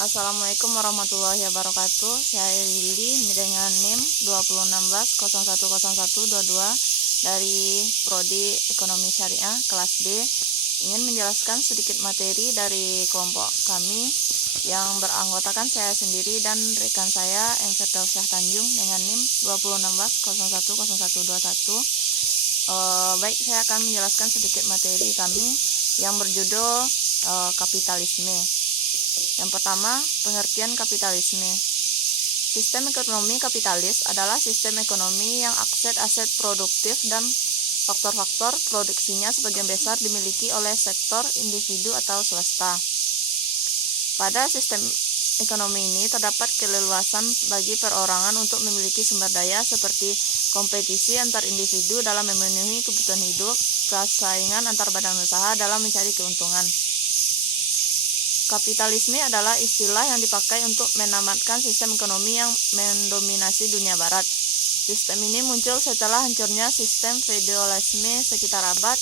Assalamualaikum warahmatullahi wabarakatuh. Saya Lili dengan NIM 2016-010122 dari Prodi Ekonomi Syariah kelas D. Ingin menjelaskan sedikit materi dari kelompok kami yang beranggotakan saya sendiri dan rekan saya M. Firdausyah Tanjung dengan NIM 2016-010121. Baik, saya akan menjelaskan sedikit materi kami yang berjudul kapitalisme. Yang pertama, pengertian kapitalisme. Sistem ekonomi kapitalis adalah sistem ekonomi yang aset produktif dan faktor-faktor produksinya sebagian besar dimiliki oleh sektor, individu, atau swasta. Pada sistem ekonomi ini terdapat keleluasan bagi perorangan untuk memiliki sumber daya seperti kompetisi antar individu dalam memenuhi kebutuhan hidup, persaingan antar badan usaha dalam mencari keuntungan. Kapitalisme adalah istilah yang dipakai untuk menamatkan sistem ekonomi yang mendominasi dunia barat. Sistem ini muncul setelah hancurnya sistem feodalisme sekitar abad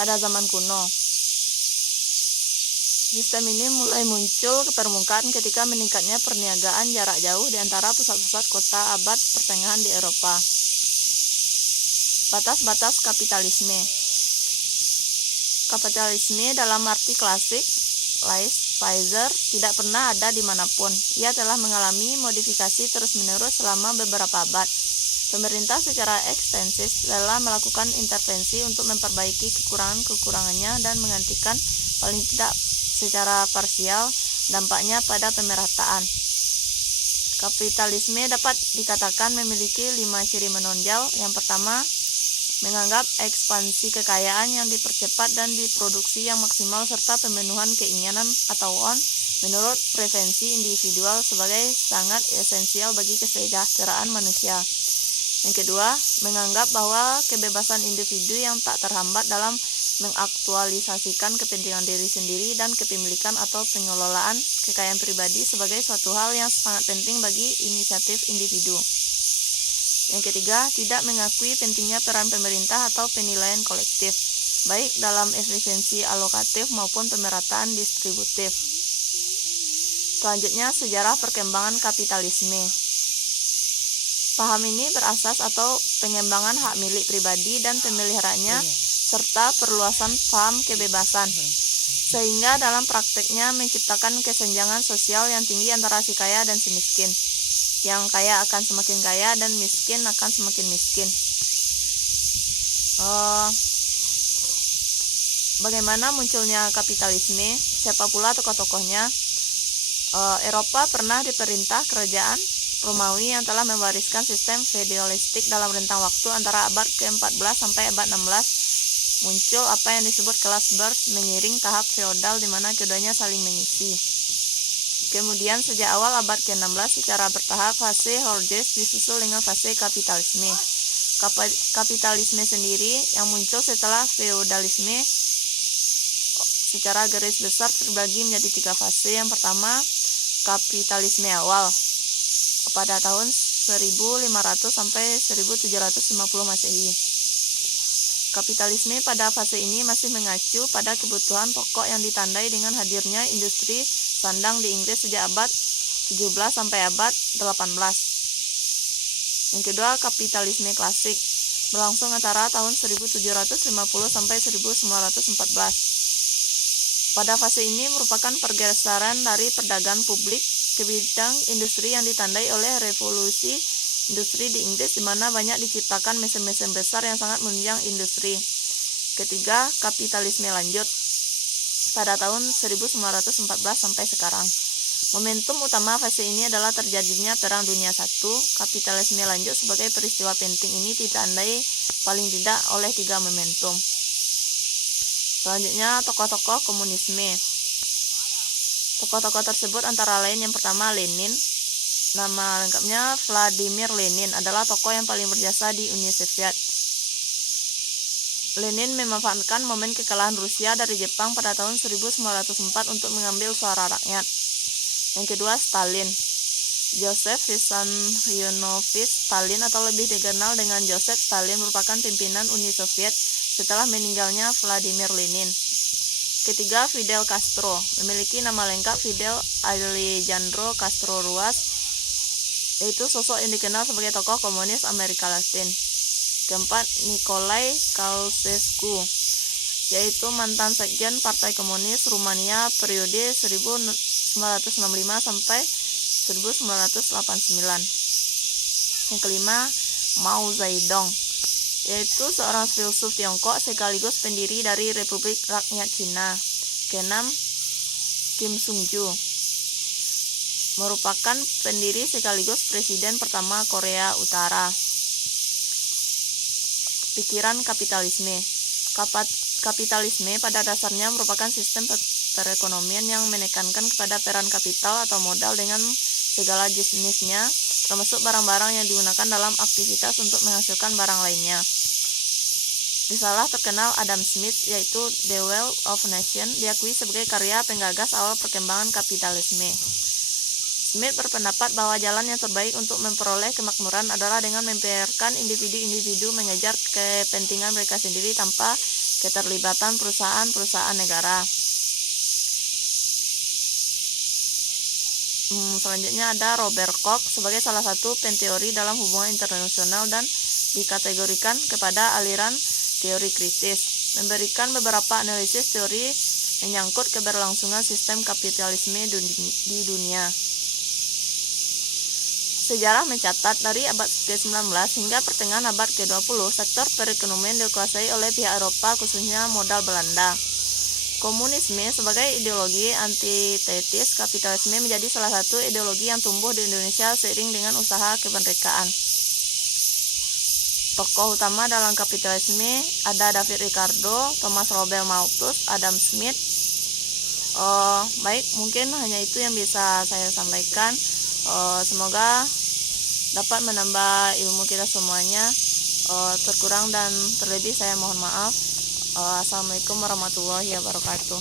pada zaman kuno. Sistem ini mulai muncul ke permukaan ketika meningkatnya perniagaan jarak jauh di antara pusat-pusat kota abad pertengahan di Eropa. Batas-batas kapitalisme. Kapitalisme dalam arti klasik Pfizer tidak pernah ada dimanapun. Ia telah mengalami modifikasi terus-menerus selama beberapa abad. Pemerintah secara ekstensif telah melakukan intervensi untuk memperbaiki kekurangan-kekurangannya dan menggantikan paling tidak secara parsial dampaknya pada pemerataan. Kapitalisme dapat dikatakan memiliki 5 ciri menonjol. Yang pertama, menganggap ekspansi kekayaan yang dipercepat dan diproduksi yang maksimal serta pemenuhan keinginan atau want menurut preferensi individual sebagai sangat esensial bagi kesejahteraan manusia. Yang kedua, menganggap bahwa kebebasan individu yang tak terhambat dalam mengaktualisasikan kepentingan diri sendiri dan kepemilikan atau pengelolaan kekayaan pribadi sebagai suatu hal yang sangat penting bagi inisiatif individu. Yang ketiga, tidak mengakui pentingnya peran pemerintah atau penilaian kolektif, baik dalam efisiensi alokatif maupun pemerataan distributif. Selanjutnya, sejarah perkembangan kapitalisme. Paham ini berasas atau pengembangan hak milik pribadi dan pemeliharaannya, serta perluasan paham kebebasan, sehingga dalam prakteknya menciptakan kesenjangan sosial yang tinggi antara si kaya dan si miskin. Yang kaya akan semakin kaya dan miskin akan semakin miskin. Bagaimana munculnya kapitalisme? Siapa pula tokoh-tokohnya? Eropa pernah diperintah kerajaan Romawi yang telah mewariskan sistem feodalistik dalam rentang waktu antara abad ke-14 sampai abad 16. Muncul apa yang disebut kelas bers mengiring tahap feodal di mana keduanya saling mengisi. Kemudian sejak awal abad ke-16 secara bertahap fase Horges disusul dengan fase kapitalisme. Kapitalisme sendiri yang muncul setelah feodalisme secara garis besar terbagi menjadi 3 fase. Yang pertama, kapitalisme awal pada tahun 1500 sampai 1750 Masehi. Kapitalisme pada fase ini masih mengacu pada kebutuhan pokok yang ditandai dengan hadirnya industri sandang di Inggris sejak abad 17 sampai abad 18. Yang kedua, kapitalisme klasik berlangsung antara tahun 1750 sampai 1914. Pada fase ini merupakan pergeseran dari perdagangan publik ke bidang industri yang ditandai oleh revolusi industri di Inggris di mana banyak diciptakan mesin-mesin besar yang sangat menunjang industri. Ketiga, kapitalisme lanjut pada tahun 1914 sampai sekarang. Momentum utama fase ini adalah terjadinya Perang Dunia I. Kapitalisme lanjut sebagai peristiwa penting ini ditandai paling tidak oleh 3 momentum. Selanjutnya, tokoh-tokoh komunisme. Tokoh-tokoh tersebut antara lain yang pertama Lenin. Nama lengkapnya Vladimir Lenin adalah tokoh yang paling berjasa di Uni Soviet. Lenin memanfaatkan momen kekalahan Rusia dari Jepang pada tahun 1904 untuk mengambil suara rakyat. Yang kedua, Stalin. Joseph Vissarionovich Stalin atau lebih dikenal dengan Joseph Stalin merupakan pimpinan Uni Soviet setelah meninggalnya Vladimir Lenin. Ketiga, Fidel Castro. Memiliki nama lengkap Fidel Alejandro Castro Ruas, yaitu sosok yang dikenal sebagai tokoh komunis Amerika Latin. Keempat, Nicolae Ceausescu, yaitu mantan sekjen Partai Komunis Rumania periode 1965 sampai 1989. Yang kelima, Mao Zedong, yaitu seorang filsuf Tiongkok sekaligus pendiri dari Republik Rakyat Cina. Keenam, Kim Sung-ju, merupakan pendiri sekaligus presiden pertama Korea Utara. Pikiran kapitalisme. Kapitalisme pada dasarnya merupakan sistem perekonomian yang menekankan kepada peran kapital atau modal dengan segala jenisnya, termasuk barang-barang yang digunakan dalam aktivitas untuk menghasilkan barang lainnya. Risalah terkenal Adam Smith, yaitu The Wealth of Nations, diakui sebagai karya penggagas awal perkembangan kapitalisme. Smith berpendapat bahwa jalan yang terbaik untuk memperoleh kemakmuran adalah dengan membiarkan individu-individu mengejar kepentingan mereka sendiri tanpa keterlibatan perusahaan-perusahaan negara. Selanjutnya ada Robert Koch sebagai salah satu penteori dalam hubungan internasional dan dikategorikan kepada aliran teori kritis, memberikan beberapa analisis teori menyangkut keberlangsungan sistem kapitalisme di dunia. Sejarah mencatat dari abad ke-19 hingga pertengahan abad ke-20, sektor perekonomian dikuasai oleh pihak Eropa, khususnya modal Belanda. Komunisme sebagai ideologi antitesis kapitalisme menjadi salah satu ideologi yang tumbuh di Indonesia seiring dengan usaha kemerdekaan. Tokoh utama dalam kapitalisme ada David Ricardo, Thomas Robert Malthus, Adam Smith. Baik, mungkin hanya itu yang bisa saya sampaikan. Semoga dapat menambah ilmu kita semuanya. Terkurang dan terlebih saya mohon maaf. Assalamualaikum warahmatullahi wabarakatuh.